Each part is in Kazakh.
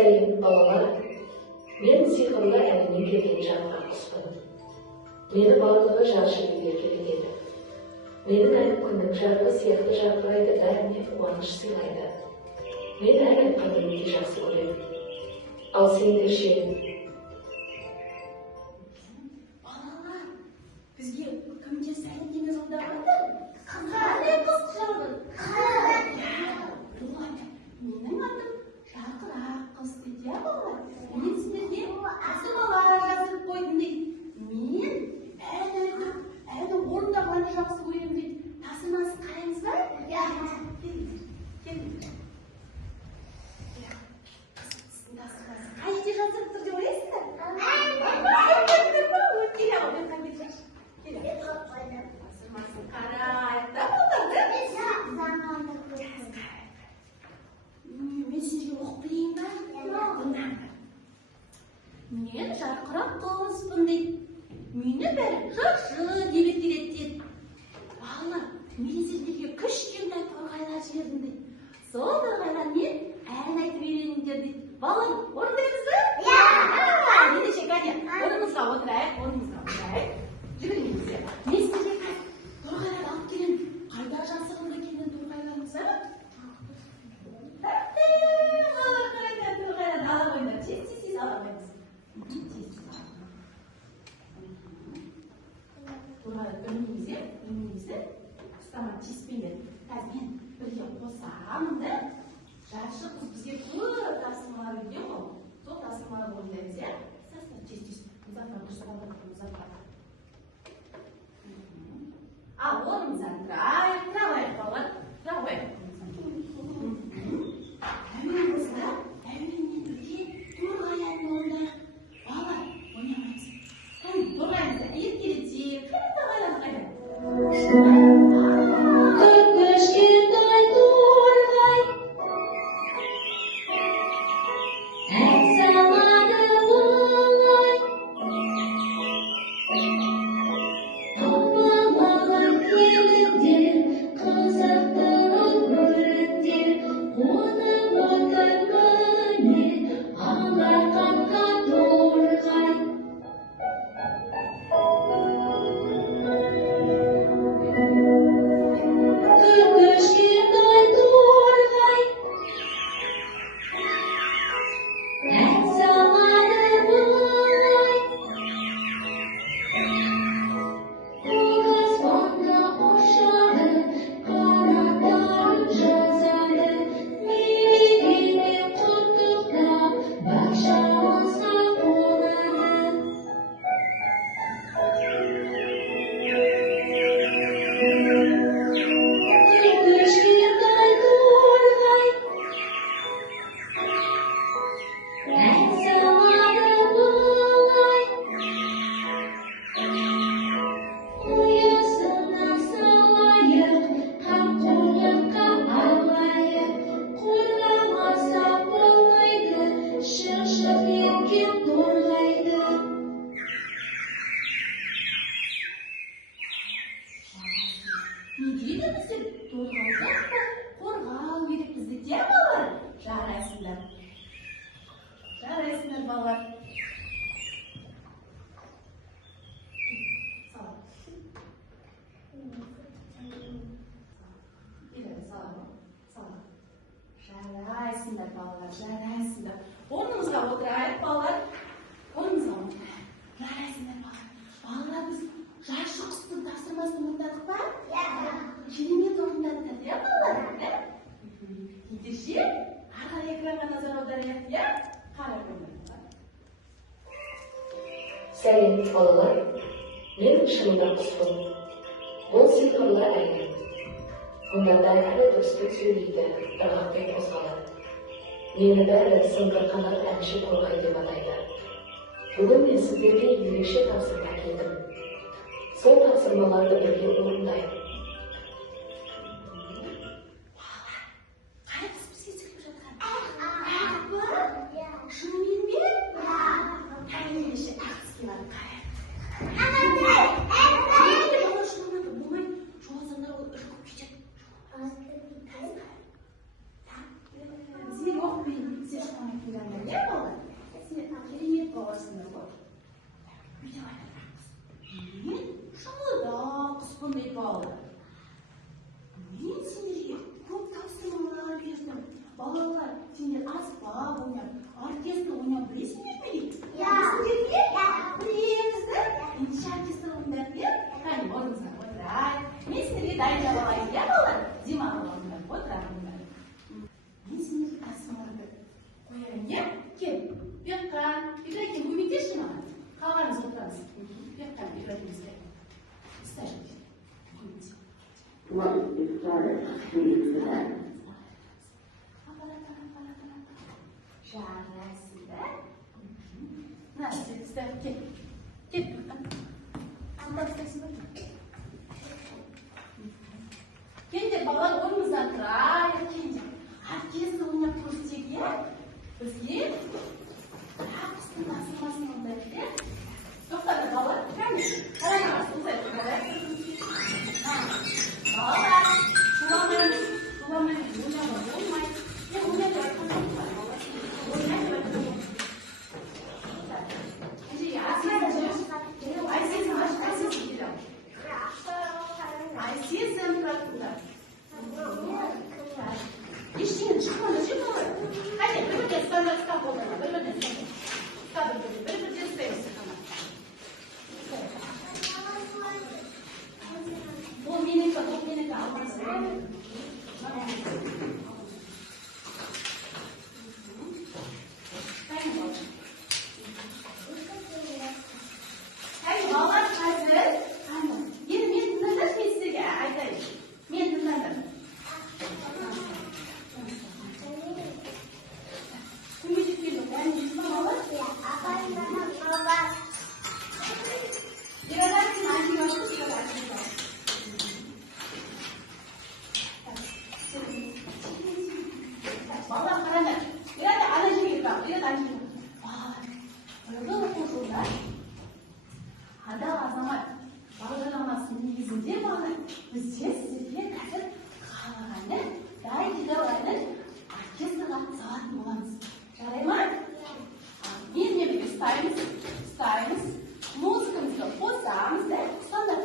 Сәлем, балалар. Мен сиқырлы әлемнен келген жарқырақ құспын. Мені барлығы жаршы үйлерге кетеді. Менің әлім күннің жарығы сияқты жарқырайды, бәріне қуаныш сыйлайды. Мен әлем қадірімді жақсы көремін. Ал сендер ше? Балалар, бізге кімде сәлем деме жолдағандар? Қандай қыз жолдың? Менің атым жарқырақ қыз дейді, я балалар. Мен сіздерге асылалар жазып қойдым дейді. Мен әлі орындағанды жақсы көремін дейді. Тасымасын қараңыз ба? Келіңдер. Қайда жазып тұр деп ойлайсыңдар? Тасымасын қарайық та балалар. Мен сізге оқып берейін ба? Мен жарқырақ қызбын дейді. Мені бәрі жақсы деп естеледі дейді. Балалар, мен сіздерге кішкентай торғайлар жібердім дейді. Сол торғайлармен ән айтып үйреніңдер дейді. Балалар, орындаймыз ба? Ендеше кәне, орнымызға отырайық. Жүгіріңіздер. Мен сіздерге торғайлар алып келемін. Қайда жасығында келген торғайларымыз, а? Балалар, қараңдар, торғайларды ала қойыңдар. Тез ала қойыңыз. Торғайлар үнімізді ұстамай тиіспеңдер. Қазір мен бірге қосамын да, жаршы қыз бізге көп тасымалар үйде ғой. Сол тасымалар ойындаймыз, иә? Тез. Мұзафар, Мұзафар. Ал, орнымыздан тұрайық, тұрайық балалар. Тұрайық. Әуен қыздар, әуенмен бірге торғай әнін орындайық. Балалар, ойнамаймыз. Торғайымызды еркелетейік. Қайда торғайлар қайда? Кішкентай торғай ән салады олай, аулаға келіңдер, қызықтырып көріңдер, қонып отыр міне алақанға торғай. Кішкентай торғай ән салады олай, аспанда ұшады, қанаттарын жазады, мерекемен құттықтап баршамызға қонады. Кішкентай торғай ән салады олай, ұясына салайық, қамқорлыққа алайық, қорғамаса болмайды, шық еткен торғайды. Не дейді біздер? Торғайлар да қорғау керек бізді, де балалар? Жарайсыңдар. Жарайсыңдар балалар. Сала. Сала. Жарайсыңдар балалар, жарайсыңдар. Орнымызға отырайық балалар. Орнымызға отырайық. Жарайсыңдар балалар. Балалар, біз жаршы құстың тапсырмасын орындадық па? Керемет орындадық, иә балалар? Ендеше, арғы экранға назар аударайық, иә? Қарап орындадық. Сәлем, балалар. Мен шынында құспын. Бұл сиқырлы әлем. Мұнда бәрі дұрыспен сөйлейді, ырғақпен қозғалады. Мені бәрі сыңғыр қанат әнші торғай деп атайды. Бүгін мен сіздерге ерекше тапсырма келдім. Сол тапсырмаларды бірге орындайық. Қай қыз бізге сөйлеп жатқан? Шынымен бе? Ендеше ақ қыз келіп қарайық. Болмайды, жолсаңдар ол үркіп кетеді. Сен оқып сен шықпай келгенде, қаласыңдар ғой. Бүйтіп айтамыз. Мен шымылдақпын дейді балалар. Мен сендерге көп тапсырмалар бердім. Балалар, сендер аспап ойнап, оркестр ойнап білесіңдер ме дейді? Білесіңдер ме? Білеміздер. Ендеше оркестр ойындар деп, қане орныңызға отырайық. Мен сендерге дайындап алайын, иә балалар? Демалып алыңдар, отырыңдар. Мен сендерге тапсырмаларды қояйын, иә? Кел, Бекқан, Ибрагим, көмектесші маған. Қалғанымыз отырамыз. Бекқан, Ибрагим, стажник. What is started, please, today. Жарайсыңдар. Мына сіздер кел. Кел, Бекқан. Анда істейсің бе? Кендер балалар орнымыздан тұрайық, кендер. Оркестр ойнап көрсек, иә? Бізге қыстың тапсырмасын орындайды, иә? Тоқтаңдар балалар, кәне. Қараңыз, ұзайды балалар. Балалар, шуламайыз, ойнауға болмайды. Мен ойнайды айтқан жоқпын, балалар. Ойнайды айтқан жоқпын. Айсезім тұратыңдар. Ештеңе шыққанда ше балалар. Қане, бір-бірден стандарт қолдана, бір-бірден стандарт. Бір-бірден істейміз. Ол менікі алмайсың. Балалар қазір, енді мен тыңдаңдаршы, мен сіздерге айтайын. Мен тыңдаңдар. Кімге жеткенді? Бәрін жетті ма балалар? Ералар, сен айтып жатсың, балалар қараңдар. Ералар, ана жерге бақ. Ералар, ана жерге бақ. Биылғы оқу жылында адал азамат бағдарламасының негізінде балалар, бізде сіздерге қазір қалағаны, дайындалғаны оркестрға салатын боламыз. Жарай ма? Мен бірге ұстаймыз, музыкамызды қосамыз да, ұстаңдар.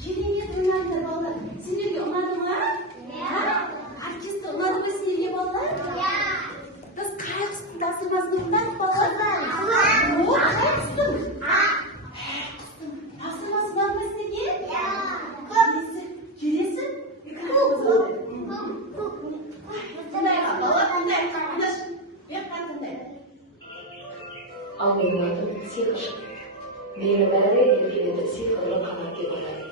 Керемет ойнадыңдар балалар. Сендерге ұнады ма? Оркестр ұнады ма сендерге балалар? Біз қай құстың тапсырмасын орындадық балалар? Қай құстың? Ал менің атым сиқыршы. Мені бәрі еркелетіп сиқырлы қанат деп атайды.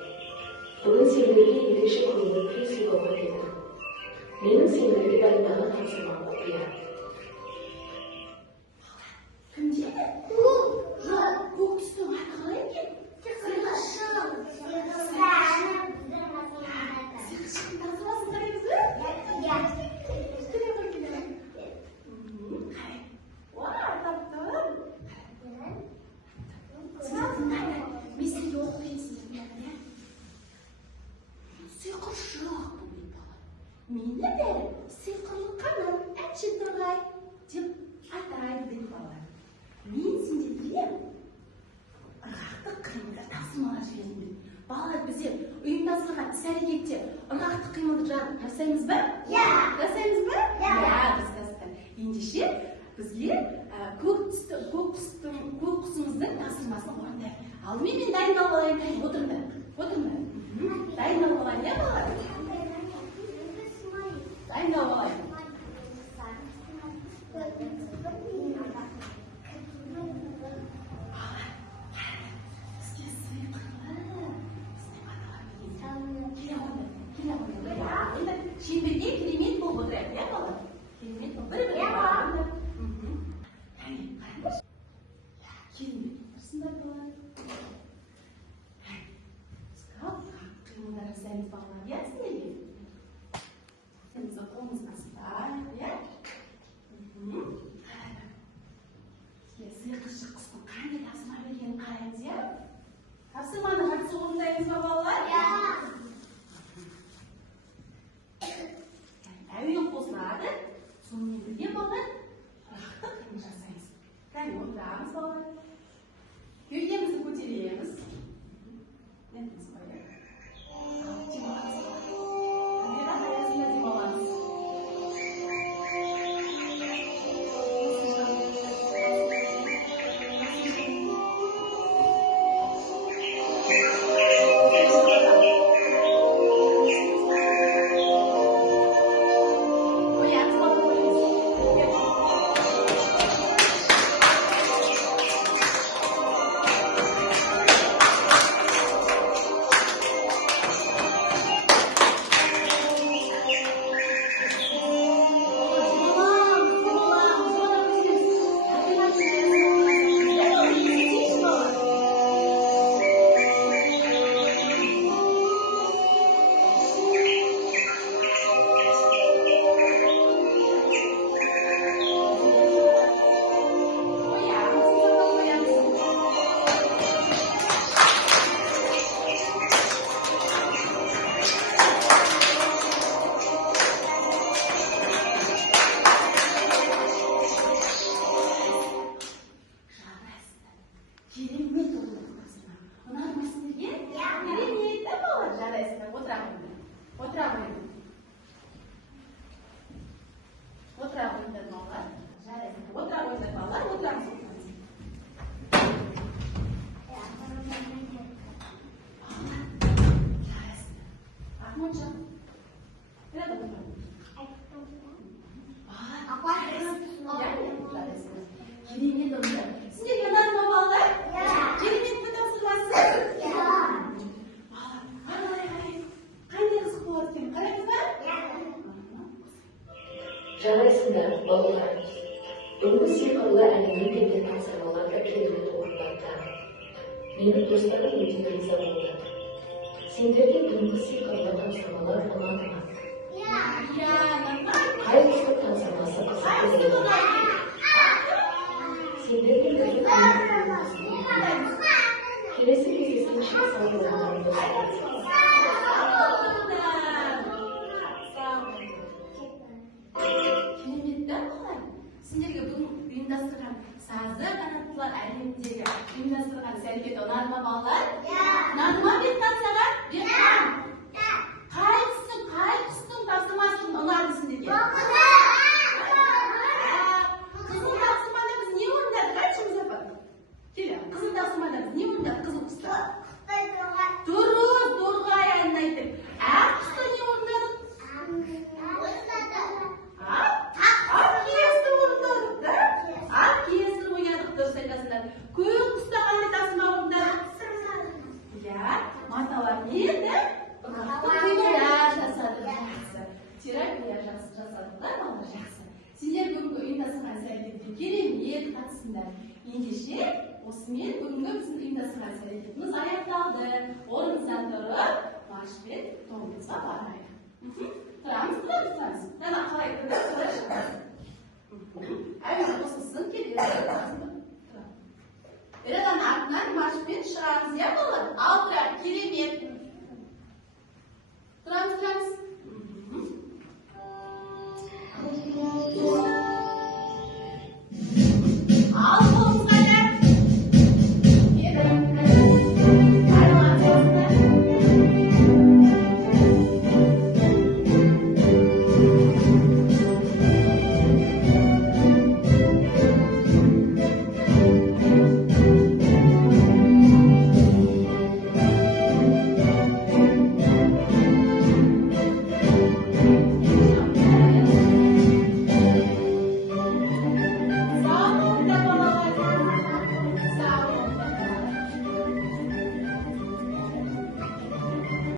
Бүгін сендерге ерекше көңіл күй сыйлауға келдім. Менің сендерге дайындаған тапсырмам құпия. Кімде? Жоқ, көк түстің аты қалай екен? Сиқыршының тапсырмасын қараймыз ба? Мені бәрі сиқырлы қанат әнші тұрғай деп атайды деп балалар. Мен сендерге ырғақты қимылды тапсырмалар жібердім. Балалар, бізде ұйымдастырған іс-әрекетте ырғақты қимылды жасаймыз ба? Жасаймыз ба? Біз жасаймыз. Ендеше бізге көк құсымыздың тапсырмасын орындайық. Алдымен мен дайындалып алайын. Отырыңдар. Дайындалып алайын, иә балалар? Дайындалып алайын. Шеңберге керемет болып отырайық, иә балалар? Керемет болып бір-біріне барыңдар. Қараңдаршы. Керемет отырсыңдар балалар. Қимылдар жасаймыз балалар, иә сендерге? Қолымызды ұстайық, иә? Сиқыршы құстың қандай тапсырма бергенін қараймыз, иә? Тапсырманы жақсы орындаймыз ба балалар? Әуен қосылады, сонымен бірге балалар ырғақты қимыл жасаймыз. Кәне отырамыз балалар. Кеудемізді көтереміз. Нетіміз қояйық. Демаламыз балалар. Табиғат аясында демаламыз. Жарайсыңдар, балалар. Бүгінгі сиқырлы әлемнен келген тапсырмаларды керемет орындатты. Менің достарым өте риза болды. Сендерге бүгінгі сиқырлы тапсырмалар ұнады ма? Қай құстың тапсырмасы қызықты болды? Сендерге бірге келесі кездескенше сау болыңдар достар. Сендерге бүгін ұйымдастырған сазы қанаттылар әлеміндегі ұйымдастырған іс-әрекет ұнады ма балалар? Ұнады ма беттан саған? Қай құстың тапсырмасын ұнады сендерге? Қызыл тапсырмада біз не орындадық? Айтшы Мұзафар. Келе, қызыл тапсырмада біз не орындадық? Қызыл құста. Дұрыс, торғай әнін айттық. Ақ құста не орындадық? Ақ киесті ойнадық, дұрыс айтасың. Көк құста қандай тасыма орындар? Иә, маталармен терапия жасадық. Жақсы. Терапия жасадық та, балалар, жақсы. Сендер бүгінгі ұйымдасқан іс-әрекетке керемет қатысыңдар. Ендеше, осымен бүгінгі біздің ұйымдасқан іс-әрекетіміз аяқталды. Орнымыздан тұрып, маршпен тобымызға барайық. Тұрамыз. Жаңа қалай тұрып, қалай шығамыз. Әуелі қосылсын, келеді. Бір адам артынан маршпен шығамыз, иә балалар? Ал тұрар, керемет.